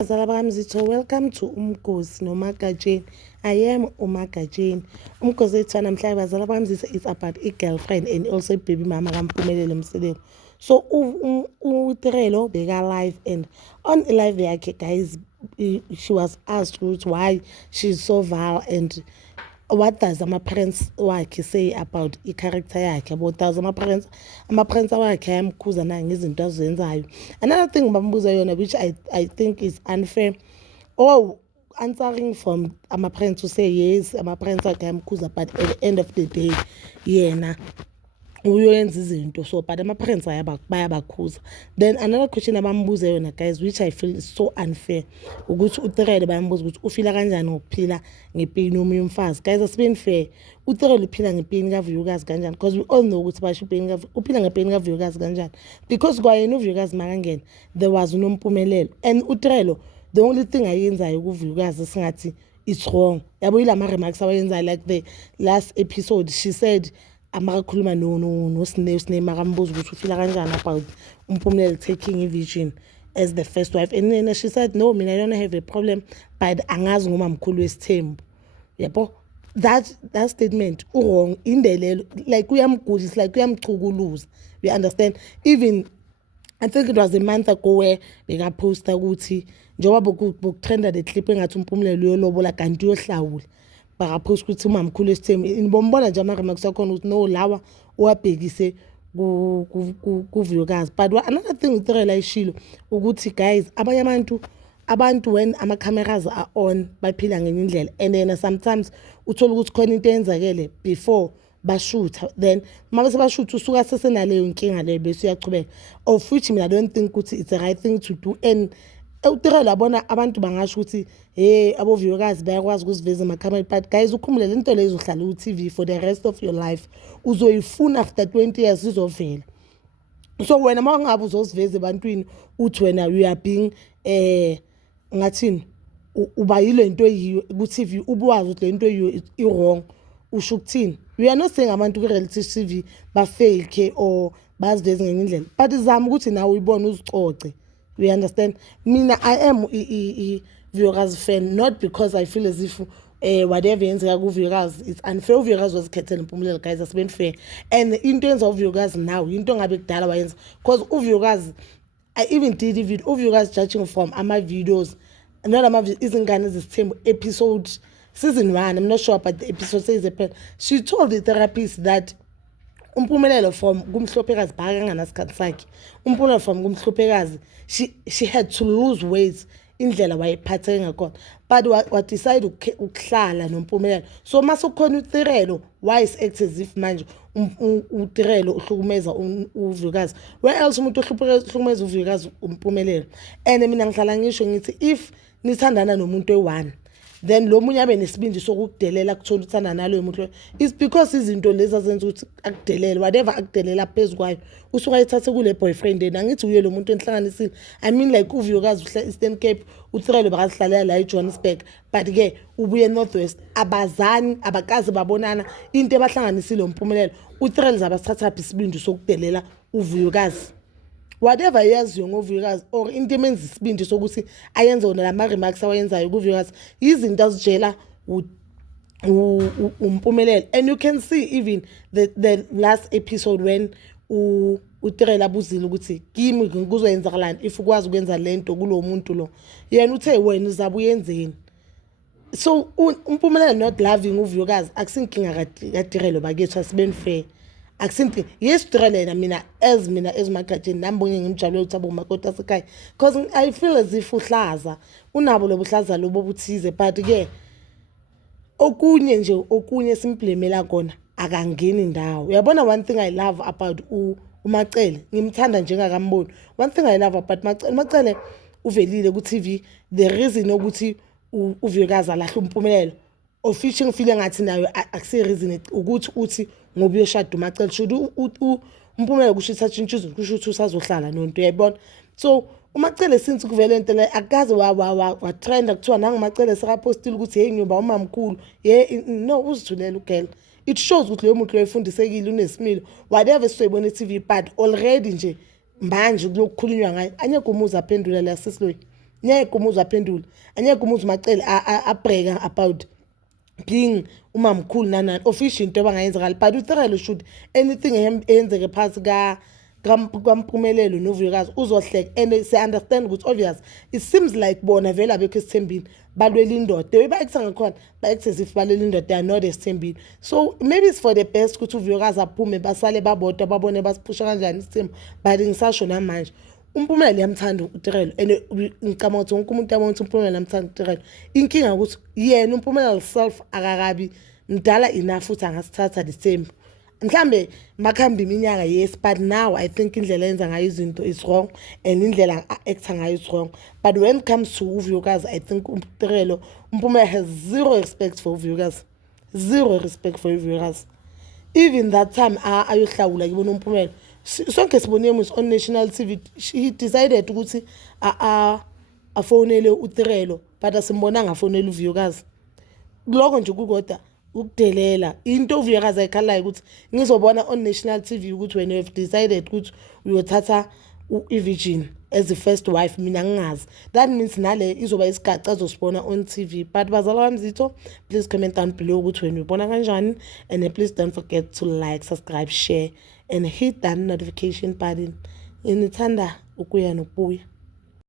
Zalabamzito, welcome to Umgosi noMagatsheni. I am uMagatsheni. Umgosi ethu namhlanje bazalabamzito is about a girlfriend and also baby mama kaMphumelelo Msebeko. So uTrelo beka live and on live yakhe guys she was asked why she's so vile and what does ama-parents wakhe say about i-character yakhe, about does ama-parents wakhe ayamkhuza na ngezinto azenzayo. Another thing bambuza yona which I think is unfair, answering from ama-parents who say yes ama-parents wakhe ayamkhuza but at the end of the day yena uyenza izinto so but ama-parents bayabakhuza. Then another question abambuza yona guys which I feel is so unfair ukuthi uTrelo bayambuza ukuthi ufila kanjani ngokuphila ngempini omunye umfazi. Guys asibeni fair, uTrelo uphila ngempini kaVuyukazi kanjani because we all know ukuthi basho uphila ngempini kaVuyukazi kanjani because kwayena uVuyukazi makangena there was uNompumelelo and uTrelo the only thing ayenzayo kuVuyukazi singathi it's wrong. Yabo ila ma-remarks awayenzayo like the last episode she said amakakhuluma no Snake makambuza ukuthi ufila kanjani about uMphumelelo taking i-Virgin as the first wife and then she said no mina I don't have a problem but angazi ngoma mkhulu wesithembu. Yabo that statement wrong indelelo like uyamgudisa like uyamchukuluza. You understand? Even I think it was a month ago where beka posta ukuthi njengoba bokutrenda the clip engathi uMphumelelo uyolobola kanti uyohlawula bakapost ukuthi umamkhulu esithembu bombona nje ama-remarks akhona ukuthi no lawa uwabhekise kuVuyukazi. But another thing uTrelo ayishilo ukuthi guys abanye abantu when ama-cameras are on baphila ngenye indlela and then sometimes uthola ukuthi khona into eyenzakele before bashutha then mase bashutha usuka sesenaleyo inkinga leyo bese uyachubeka of which mina I don't think ukuthi it's the right thing to do. And uTrelo abona abantu bangasho ukuthi aboVuyukazi bayakwazi ukusiveza emakamera but guys ukhumbule lento leyo izohlala ku-TV for the rest of your life uzoyifuna after 20 years izovela. So wena mawungabe uzosiveza ebantwini uthi wena you are being ngathini uba yile nto eyiyo ku-TV ubwazi ukuthi le nto eyiyo i-wrong usho ukuthini. We are not saying abantu ku-reality TV ba-fake or baziveze ngenye indlela but zama ukuthi nawe uyibone uzicoce. We understand? Mina I am a Vuyukazi fan not because I feel as if whatever yenzeka kuVuyukazi it's unfair. uVuyukazi wazikhethela uMphumelelo guys asibeni fair and into yenza uVuyukazi now into ngabe kudala wayenza because uVuyukazi I even did a video uVuyukazi judging from ama-videos not izingane ezisithembu episode season 1 I'm not sure but the episode says she told the therapist that uMphumelelo from kumhlophekazi bhakanganasikhathi sakhe uMphumelelo from kumhlophekazi she had to lose weight indlela wayephathe ngakhona but wa decide ukuhlala noMphumelelo. So mase kukhona uTrelo why is act as if manje uTrelo uhlukumeza uVuyukazi where else umuntu uhlukumeza uVuyukazi uMphumelelo. And mina ngihlala ngisho ngithi if nithandana nomuntu we-1 then lo munye abe nesibindi sokukudelela kuthola uthanda nalo umuntu is because izinto lezi azenza ukuthi akudelele whatever akudelela phezulu kwayo usuka ayithathe kule boyfriend and angithi uye lo muntu enhlanganisile I mean like uVuyukazi uhla Eastern Cape uTrelo bakazihlalela la eJohannesburg but ke ubuye North West abazani abakazi babonana into ebahlanganisile uMphumelelo uTrelo zabasithatha isibindi sokudelela uVuyukazi whatever yaziyo ngoVuyukazi or into emenza isibindi sokuthi ayenze wona la ma-remarks awayenzayo kuVuyukazi izinto azitshela uMphumelelo. And you can see even the last episode when uTrelo abuzile ukuthi kimi kuzoyenzakalani if ukwazi ukwenza lento kulo muntu lo yena uthe wena uzabe uyenzeni. So uMphumelelo not loving uVuyukazi akusinkinga kaTrelo bakethu asibeni fair akusinto yes Trelo mina as uMagatsheni nambonye ngimjabule ukuthi abomakoti asekhaya because I feel as if uhlaza unabo lobuhlaza lobo buthize but ke okunye simplemela kona akangeni indawo. Uyabona one thing I love about uMacele ngimthanda njengakamboni one thing I love about Macele uvelile ku-TV the reason ukuthi uVuyukazi alahle uMphumelelo official feeling ngathi nayo akusi reason ukuthi uthi ngoba uyoshada uMacele should uMphumelelo kusho ukuthi atshintshe izinto kusho ukuthi usazohlala nonto uyayibona. So uMacele since kuvele into le akaze wa trend kuthiwa nanguMacele sekapostile ukuthi hey ngiyoba umamkhulu no uzithulela ugela. It shows ukuthi leyo muntu loyifundisekile unesimilo whatever soyibona eTV but already nje manje kulokukhulunywa ngayo anyeke umuzi aphendula la sisiloyi ngeke umuzwa aphendula angeke umuzwa umacele abhreka about being umamkhulu nanani official into abangayenzakala but uThirelo should anything eyenzeke phasi kaMpumelelo noVuyokazi uzohleka and se-understand ukuthi obvious it seems like bona vele abekho esithembini balwela indoda the way ba-acta ngakhona ba-acta as if balwela indoda they are not esithembini so maybe it's for the best ukuthi uVuyokazi aphume basale babodwa babone basiphusha kanjani isithembu but ngisasho namanje uMpumelelo yamthanda uThirelo and ngicabanga ukuthi wonke umuntu yabona ukuthi uMpumelelo yamthanda uThirelo inkinga ukuthi yena uMpumelelo self akakabi mdala enough futhi angasithatha the same mhlambe makhamba iminyaka yes but now I think indlela yenza ngayo izinto is wrong and indlela acta ngayo is wrong but when it comes to uVuyokazi I think uThirelo Mpumelelo has zero respect for uVuyokazi zero respect for uVuyokazi even that time ayohlawula kibona uMpumelelo sonke sibone mus on national TV he decided ukuthi afonele uThirelo but asimbonanga afonele uVuyokazi lokho nje kukodwa ukudelela into uVuyokazi ayikhalayo ukuthi ngizobona on national TV ukuthi when you have decided ukuthi uyothatha uVirgin as the first wife mina ngingazi that means nale izoba isigaca azosibona on TV but bazalwa bami Zitho please comment down below ukuthi wena ubona kanjani and please don't forget to like subscribe share and hit that notification button. Ngithanda ukuya nokubuya.